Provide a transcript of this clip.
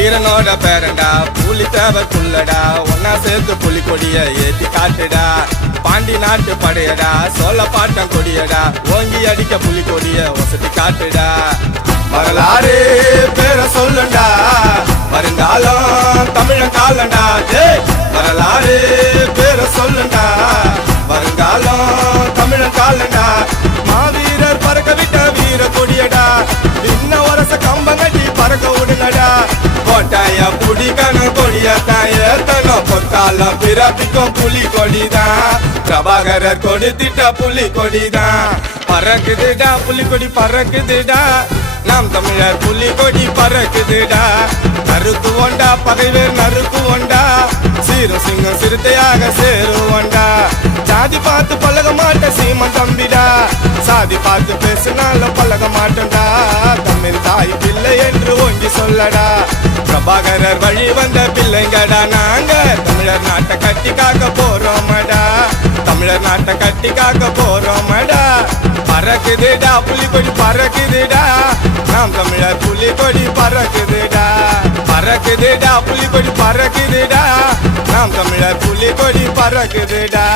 வீரனோட பேரண்டா புலி தேவக்குள்ளடா ஒன்னா சேர்த்து புலி கொடிய ஏத்தி காட்டுடா பாண்டி நாட்டு படையடா சோழ பாட்டம் கொடியடா ஓங்கி அடிக்க புலி கொடிய ஒசத்தி காட்டுடா வரலாறு பேர சொல்லுண்டா வருங்காலம் தமிழன் காலண்டா வரலாறு பேர சொல்லுண்டா வருங்காலம் தமிழன் காலண்டா மாவீரர் பறக்க விட்ட வீர கொடியடா இன்ன வரச கம்பங்கட்டி பறக்க விடுங்கடா கோட்டாய புடிக்கணும் கொடியத்தான் ஏத்தனும் பொத்தாலம் பிறப்பிக்கும் புலி கொடிதான் பிரபாகரர் கொடுத்திட்ட புலி கொடிதான் பறக்குதுடா புலி கொடி பறக்குதுடா நாம் தமிழர் புலி கொடி பறக்குதுடா நறுக்குவோண்டா பகைவேர் நறுக்குவோண்டா சீரும் சிங்கம் சிறுத்தையாக சேருவோண்டா ஜாதி பார்த்து பழக மாட்ட சீமன் தம்பிடா சாதி பார்த்து பேசினாலும் பழக மாட்டோண்டா தமிழ் தாய் பிள்ளை என்று ஓங்கி சொல்லடா பிரபாகரர் வழி வந்த பிள்ளைங்கடா நாங்க தமிழர் நாட்டை கட்டி காக்க போறோமடா தமிழர் நாட்டை கட்டி காக்க போறோமடா பறக்குதுடா புலி கொடி பறக்குதுடா நாம் தமிழர் புலி கொடி பறக்குதுடா பறக்குதுடா புலி கொடி பறக்குதுடா நாம் தமிழர் புலி கொடி பறக்குதுடா